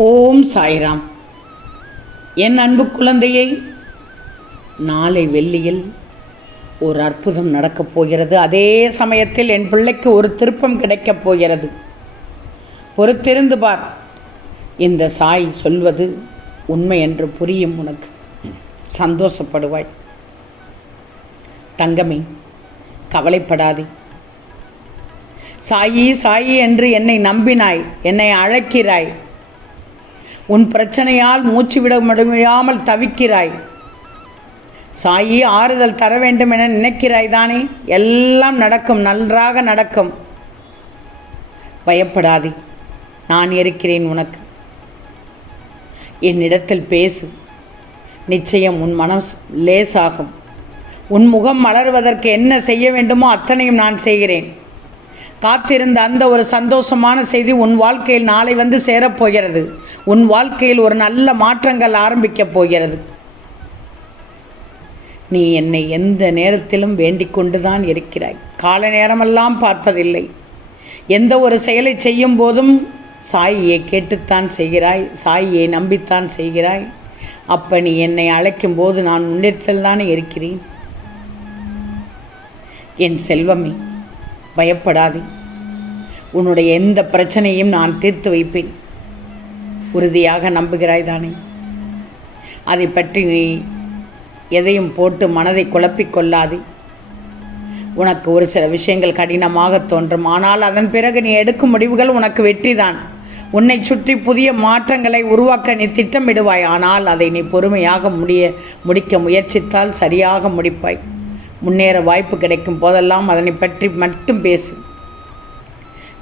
ஓம் சாய்ராம். என் அன்பு குழந்தையை, நாளை வெள்ளியில் ஒரு அற்புதம் நடக்கப் போகிறது. அதே சமயத்தில் என் பிள்ளைக்கு ஒரு திருப்பம் கிடைக்கப் போகிறது. பொறுத்திருந்து பார். இந்த சாய் சொல்வது உண்மை என்று புரியும். உனக்கு சந்தோஷப்படுவாய். தங்கமே, கவலைப்படாதே. சாயி சாயி என்று என்னை நம்பினாய், என்னை அழைக்கிறாய். உன் பிரச்சனையால் மூச்சு விட முடியாமல் தவிக்கிறாய். சாயி ஆறுதல் தர வேண்டும் என நினைக்கிறாய் தானே? எல்லாம் நடக்கும், நன்றாக நடக்கும். பயப்படாதே, நான் இருக்கிறேன் உனக்கு. என்னிடத்தில் பேசு, நிச்சயம் உன் மனம் லேசாகும். உன் முகம் மலர்வதற்கு என்ன செய்ய வேண்டுமோ அத்தனையும் நான் செய்கிறேன். காத்திருந்த அந்த ஒரு சந்தோஷமான செய்தி உன் வாழ்க்கையில் நாளை வந்து சேரப்போகிறது. உன் வாழ்க்கையில் ஒரு நல்ல மாற்றங்கள் ஆரம்பிக்கப் போகிறது. நீ என்னை எந்த நேரத்திலும் வேண்டிக் கொண்டுதான் இருக்கிறாய். கால நேரமெல்லாம் பார்ப்பதில்லை. எந்த ஒரு செயலை செய்யும் போதும் சாயியை கேட்டுத்தான் செய்கிறாய், சாயியை நம்பித்தான் செய்கிறாய். அப்போ நீ என்னை அழைக்கும் போது நான் உன்னிடத்தில் தானே இருக்கிறேன். என் செல்வமே, பயப்படாதே. உன்னுடைய எந்த பிரச்சனையும் நான் தீர்த்து வைப்பேன். உறுதியாக நம்புகிறாய் தானே? அதை பற்றி நீ எதையும் போட்டு மனதை குழப்பிக்கொள்ளாதே. உனக்கு ஒரு சில விஷயங்கள் கடினமாக தோன்றும். ஆனால் அதன் பிறகு நீ எடுக்கும் முடிவுகள் உனக்கு வெற்றிதான். உன்னை சுற்றி புதிய மாற்றங்களை உருவாக்க நீ திட்டமிடுவாய். ஆனால் அதை நீ பொறுமையாக முடிக்க முயற்சித்தால் சரியாக முடிப்பாய். முன்னேற வாய்ப்பு கிடைக்கும் போதெல்லாம் அதனை பற்றி மட்டும் பேசு.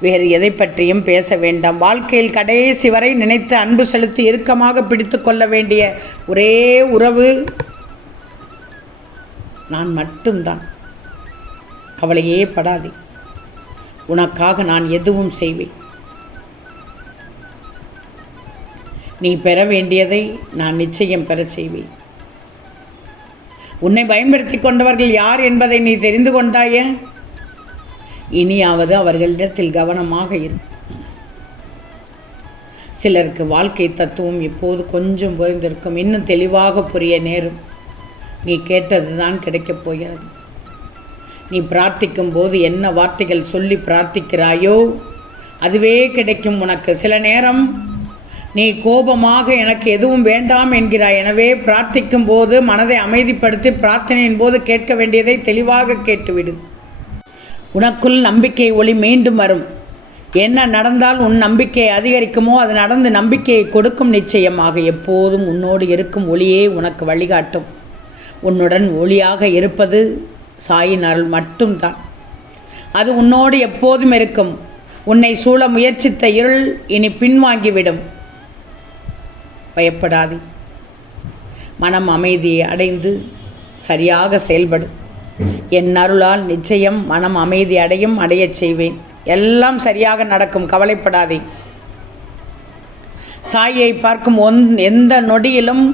வேறு எதை பற்றியும் பேச வேண்டாம். வாழ்க்கையில் கடைசி வரை நினைத்து அன்பு செலுத்தி இறுக்கமாக பிடித்து கொள்ள வேண்டிய ஒரே உறவு நான் மட்டும்தான். கவலையே படாதே. உனக்காக நான் எதுவும் செய்வேன். நீ பெற வேண்டியதை நான் நிச்சயம் பெற செய்வேன். உன்னை பயன்படுத்தி கொண்டவர்கள் யார் என்பதை நீ தெரிந்து கொண்டாயே? இனியாவது அவர்களிடத்தில் கவனமாக இரு. சிலருக்கு வாழ்க்கை தத்துவம் இப்போது கொஞ்சம் புரிந்திருக்கும். இன்னும் தெளிவாக புரிய நேரும். நீ கேட்டது தான் கிடைக்கப் போகிறது. நீ பிரார்த்திக்கும் போது என்ன வார்த்தைகள் சொல்லி பிரார்த்திக்கிறாயோ அதுவே கிடைக்கும் உனக்கு. சில நேரம் நீ கோபமாக எனக்கு எதுவும் வேண்டாம் என்கிறாய். எனவே பிரார்த்திக்கும் போது மனதை அமைதிப்படுத்தி பிரார்த்தனையின் போது கேட்க வேண்டியதை தெளிவாக கேட்டுவிடு. உனக்குள் நம்பிக்கை ஒளி மீண்டும் வரும். என்ன நடந்தால் உன் நம்பிக்கை அதிகரிக்குமோ அது நடந்து நம்பிக்கையை கொடுக்கும். நிச்சயமாக எப்போதும் உன்னோடு இருக்கும் ஒளியே உனக்கு வழிகாட்டும். உன்னுடன் ஒளியாக இருப்பது சாயின் அருள் மட்டும்தான். அது உன்னோடு எப்போதும் இருக்கும். உன்னை சூழ முயற்சித்த இருள் இனி பின்வாங்கிவிடும். பயப்படாதே. மனம் அமைதியை அடைந்து சரியாக செயல்படும். என் அருளால் நிச்சயம் மனம் அமைதி அடையச் செய்வேன். எல்லாம் சரியாக நடக்கும். கவலைப்படாதே. சாயை பார்க்கும் எந்த நொடியிலும்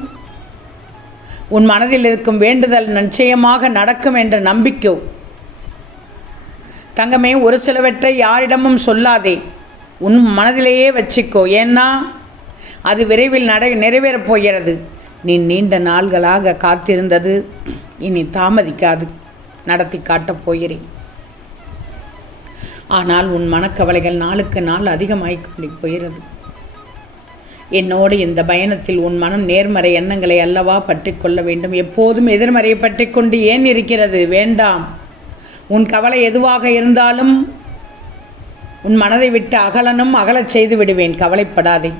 உன் மனதில் இருக்கும் வேண்டுதல் நிச்சயமாக நடக்கும் என்ற நம்பிக்கை. தங்கமே, ஒரு சிலவற்றை யாரிடமும் சொல்லாதே. உன் மனதிலேயே வச்சுக்கோ. ஏன்னா அது விரைவில் நிறைவேறப் போகிறது. நீ நீண்ட நாள்களாக காத்திருந்தது இனி தாமதிக்காது. நடத்தி காட்டப் போகிறேன். ஆனால் உன் மனக்கவலைகள் நாளுக்கு நாள் அதிகமாகிக்கொண்டே போகிறது. என்னோடு இந்த பயணத்தில் உன் மனம் நேர்மறை எண்ணங்களை அல்லவா பற்றி கொள்ள வேண்டும். எப்போதும் எதிர்மறையை பற்றி கொண்டு ஏன் இருக்கிறது? வேண்டாம். உன் கவலை எதுவாக இருந்தாலும் உன் மனதை விட்டு அகலச் செய்து விடுவேன். கவலைப்படாதே.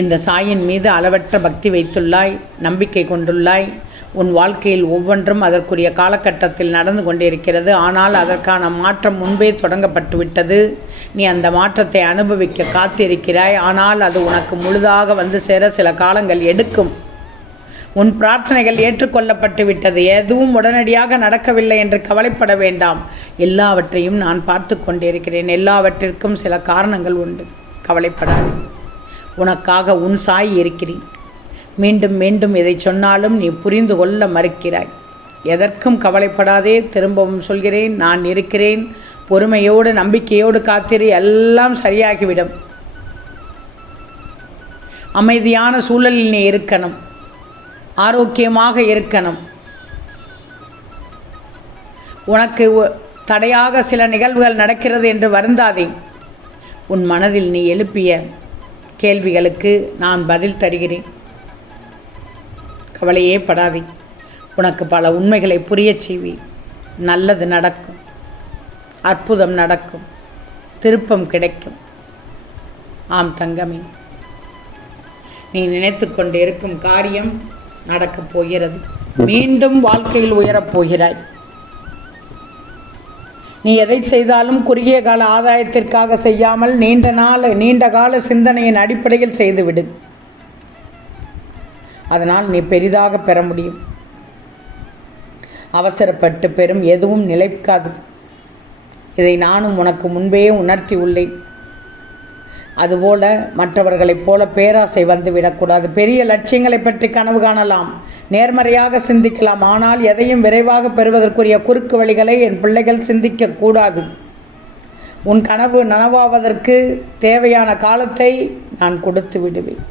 இந்த சாயின் மீது அளவற்ற பக்தி வைத்துள்ளாய், நம்பிக்கை கொண்டுள்ளாய். உன் வாழ்க்கையில் ஒவ்வொன்றும் அதற்குரிய காலகட்டத்தில் நடந்து கொண்டிருக்கிறது. ஆனால் அதற்கான மாற்றம் முன்பே தொடங்கப்பட்டு விட்டது. நீ அந்த மாற்றத்தை அனுபவிக்க காத்திருக்கிறாய். ஆனால் அது உனக்கு முழுதாக வந்து சேர சில காலங்கள் எடுக்கும். உன் பிரார்த்தனைகள் ஏற்றுக்கொள்ளப்பட்டு விட்டது. எதுவும் உடனடியாக நடக்கவில்லை என்று கவலைப்பட வேண்டாம். எல்லாவற்றையும் நான் பார்த்து கொண்டிருக்கிறேன். எல்லாவற்றிற்கும் சில காரணங்கள் உண்டு. கவலைப்படாதே. உனக்காக உன் சாய் இருக்கிறேன். மீண்டும் மீண்டும் இதை சொன்னாலும் நீ புரிந்து கொள்ள மறுக்கிறாய். எதற்கும் கவலைப்படாதே. திரும்பவும் சொல்கிறேன், நான் இருக்கிறேன். பொறுமையோடு நம்பிக்கையோடு காத்திரு. எல்லாம் சரியாகிவிடும். அமைதியான சூழலில் நீ இருக்கணும், ஆரோக்கியமாக இருக்கணும். உனக்கு தடையாக சில நிகழ்வுகள் நடக்கிறது என்று வருந்தாதே. உன் மனதில் நீ எழுப்பிய கேள்விகளுக்கு நான் பதில் தருகிறேன். கவலையே படாதே. உனக்கு பல உண்மைகளை புரியச் செய்வேன். நல்லது நடக்கும், அற்புதம் நடக்கும், திருப்பம் கிடைக்கும். ஆம் தங்கமே, நீ நினைத்து கொண்டு இருக்கும் காரியம் நடக்கப் போகிறது. மீண்டும் வாழ்க்கையில் உயரப் போகிறாய். நீ எதை செய்தாலும் குறுகிய கால ஆதாயத்திற்காக செய்யாமல் நீண்ட கால சிந்தனையின் அடிப்படையில் செய்துவிடு. அதனால் நீ பெரிதாக பெற முடியும். அவசரப்பட்டு பெறும் எதுவும் நிலைக்காது. இதை நானும் உனக்கு முன்பே உணர்த்தி உள்ளேன். அதுபோல மற்றவர்களைப் போல பேராசை வந்துவிடக்கூடாது. பெரிய லட்சியங்களை பற்றி கனவு காணலாம், நேர்மறையாக சிந்திக்கலாம். ஆனால் எதையும் விரைவாக பெறுவதற்குரிய குறுக்கு வழிகளை என் பிள்ளைகள் சிந்திக்கக்கூடாது. உன் கனவு நனவாவதற்கு தேவையான காலத்தை நான் கொடுத்து விடுவேன்.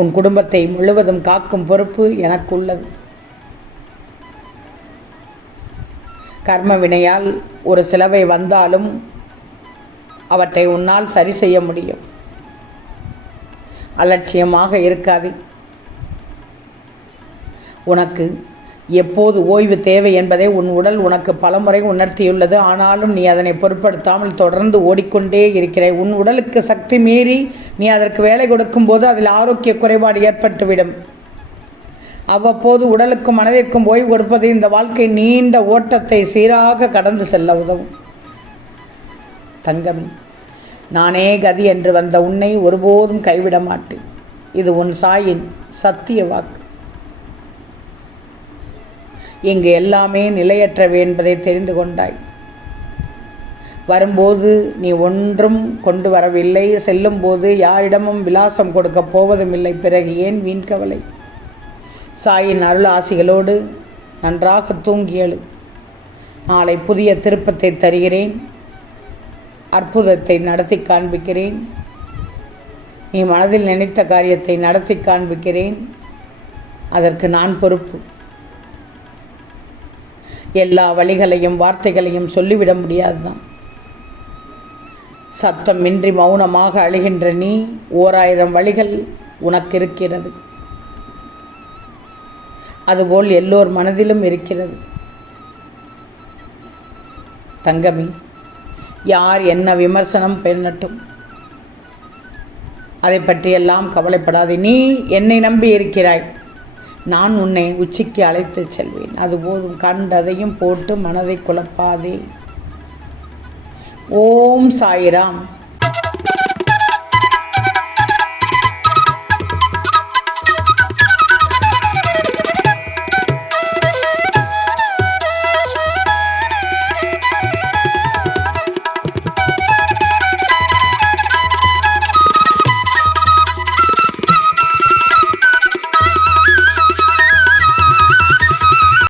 உன் குடும்பத்தை முழுவதும் காக்கும் பொறுப்பு எனக்குள்ளது. கர்ம வினையால் ஒரு சிலவை வந்தாலும் அவற்றை உன்னால் சரி செய்ய முடியும். அலட்சியமாக இருக்காது. உனக்கு எப்போது ஓய்வு தேவை என்பதை உன் உடல் உனக்கு பலமுறை உணர்த்தியுள்ளது. ஆனாலும் நீ அதனை பொருட்படுத்தாமல் தொடர்ந்து ஓடிக்கொண்டே இருக்கிறாய். உன் உடலுக்கு சக்தி மீறி நீ அதற்கு வேலை கொடுக்கும்போது அதில் ஆரோக்கிய குறைபாடு ஏற்பட்டுவிடும். அவ்வப்போது உடலுக்கும் மனதிற்கும் ஓய்வு கொடுப்பது இந்த வாழ்க்கை நீண்ட ஓட்டத்தை சீராக கடந்து செல்ல உதவும். தங்கமே, நானே கதி என்று வந்த உன்னை ஒருபோதும் கைவிட மாட்டேன். இது உன் சாயின் சத்திய வாக்கு. இங்கு எல்லாமே நிலையற்றவை என்பதை தெரிந்து கொண்டாய். வரும்போது நீ ஒன்றும் கொண்டு வரவில்லை, செல்லும்போது யாரிடமும் விலாசம் கொடுக்கப் போவதும் இல்லை. பிறகு ஏன் வீண் கவலை? சாயின் அருள் ஆசிகளோடு நன்றாக தூங்கி எழு. நாளை புதிய திருப்பத்தை தருகிறேன். அற்புதத்தை நடத்தி காண்பிக்கிறேன். நீ மனதில் நினைத்த காரியத்தை நடத்தி காண்பிக்கிறேன். அதற்கு நான் பொறுப்பு. எல்லா வழிகளையும் வார்த்தைகளையும் சொல்லிவிட முடியாதுதான். சத்தமின்றி மௌனமாக அழுகின்ற நீ 1000 வழிகள் உனக்கு இருக்கிறது. அதுபோல் எல்லோர் மனதிலும் இருக்கிறது. தங்கமே, யார் என்ன விமர்சனம் பண்ணட்டும், அதை பற்றியெல்லாம் கவலைப்படாதே. நீ என்னை நம்பி இருக்கிறாய். நான் உன்னை உச்சிக்கு அழைத்து செல்வேன். அதுபோதும் கண்டதையும் போட்டு மனதை குழப்பாதே. ஓம் சாய்ராம்.